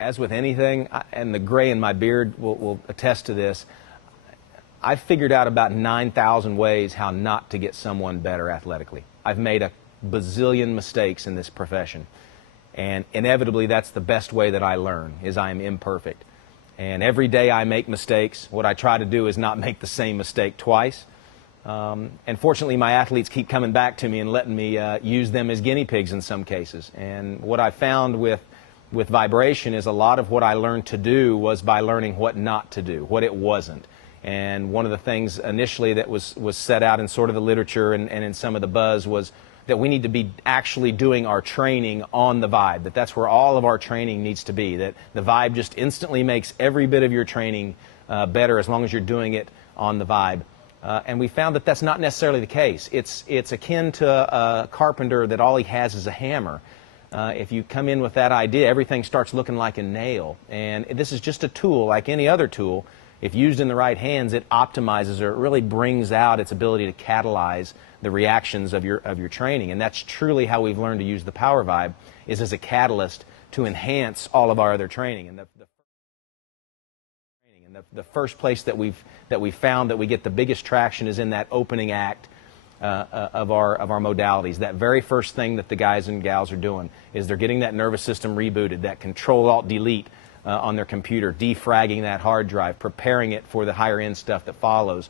As with anything, and the gray in my beard will attest to this, I've figured out about 9,000 ways how not to get someone better athletically. I've made a bazillion mistakes in this profession, and inevitably that's the best way that I learn, is I am imperfect. And every day I make mistakes. What I try to do is not make the same mistake twice. And fortunately, my athletes keep coming back to me and letting me use them as guinea pigs in some cases. And what I found with vibration is a lot of what I learned to do was by learning what not to do, what it wasn't. And one of the things initially that was set out in sort of the literature and in some of the buzz was that we need to be actually doing our training on the Vibe, that that's where all of our training needs to be, that the Vibe just instantly makes every bit of your training better as long as you're doing it on the Vibe. And we found that that's not necessarily the case. It's akin to a carpenter that all he has is a hammer. If you come in with that idea, everything starts looking like a nail. And this is just a tool like any other tool. If used in the right hands, it optimizes, or it really brings out its ability to catalyze the reactions of your training. And that's truly how we've learned to use the PowerVibe, is as a catalyst to enhance all of our other training. And the first place that we've found that we get the biggest traction is in that opening act of our modalities. That very first thing that the guys and gals are doing is they're getting that nervous system rebooted, that Control-Alt-Delete on their computer, defragging that hard drive, preparing it for the higher end stuff that follows.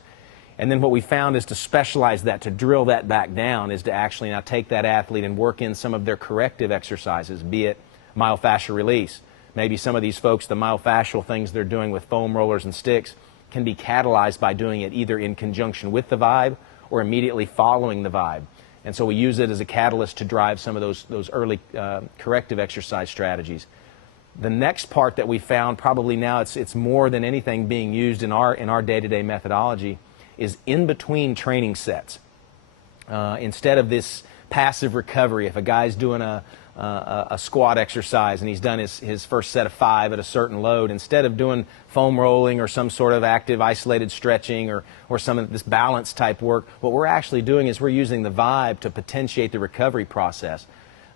And then what we found is to specialize that, to drill that back down, is to actually now take that athlete and work in some of their corrective exercises, be it myofascial release. Maybe some of these folks, the myofascial things they're doing with foam rollers and sticks can be catalyzed by doing it either in conjunction with the Vibe or immediately following the Vibe. And so we use it as a catalyst to drive some of those early corrective exercise strategies. The next part that we found, probably now it's more than anything being used in our day-to-day methodology, is in between training sets. Instead of this passive recovery, if a guy's doing a squat exercise and he's done his first set of 5 at a certain load, instead of doing foam rolling or some sort of active isolated stretching or some of this balance type work, what we're actually doing is we're using the Vibe to potentiate the recovery process.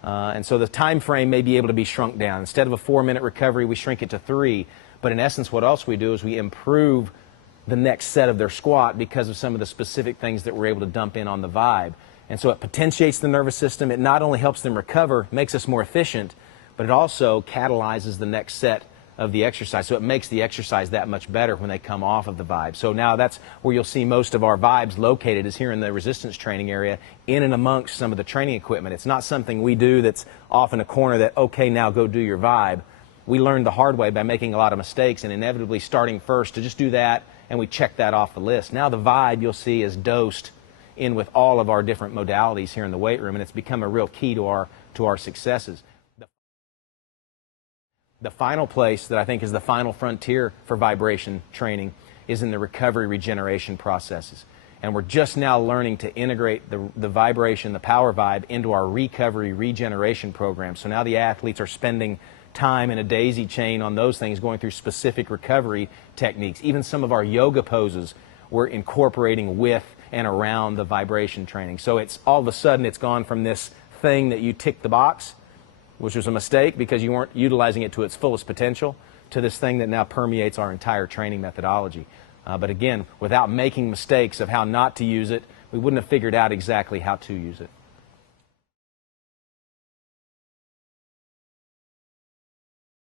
And so the time frame may be able to be shrunk down. Instead of a 4-minute recovery, we shrink it to 3. But in essence, what else we do is we improve the next set of their squat because of some of the specific things that we're able to dump in on the Vibe. And so it potentiates the nervous system. It not only helps them recover, makes us more efficient, but it also catalyzes the next set of the exercise. So it makes the exercise that much better when they come off of the Vibe. So now that's where you'll see most of our Vibes located, is here in the resistance training area, in and amongst some of the training equipment. It's not something we do that's off in a corner that, okay, now go do your Vibe. We learned the hard way by making a lot of mistakes and inevitably starting first to just do that, and we check that off the list. Now the Vibe, you'll see, is dosed in with all of our different modalities here in the weight room, and it's become a real key to our successes. The final place that I think is the final frontier for vibration training is in the recovery regeneration processes. And we're just now learning to integrate the vibration, the PowerVibe, into our recovery regeneration program. So now the athletes are spending time in a daisy chain on those things, going through specific recovery techniques. Even some of our yoga poses we're incorporating with and around the vibration training. So it's all of a sudden it's gone from this thing that you tick the box, which was a mistake because you weren't utilizing it to its fullest potential, to this thing that now permeates our entire training methodology. But again, without making mistakes of how not to use it, we wouldn't have figured out exactly how to use it.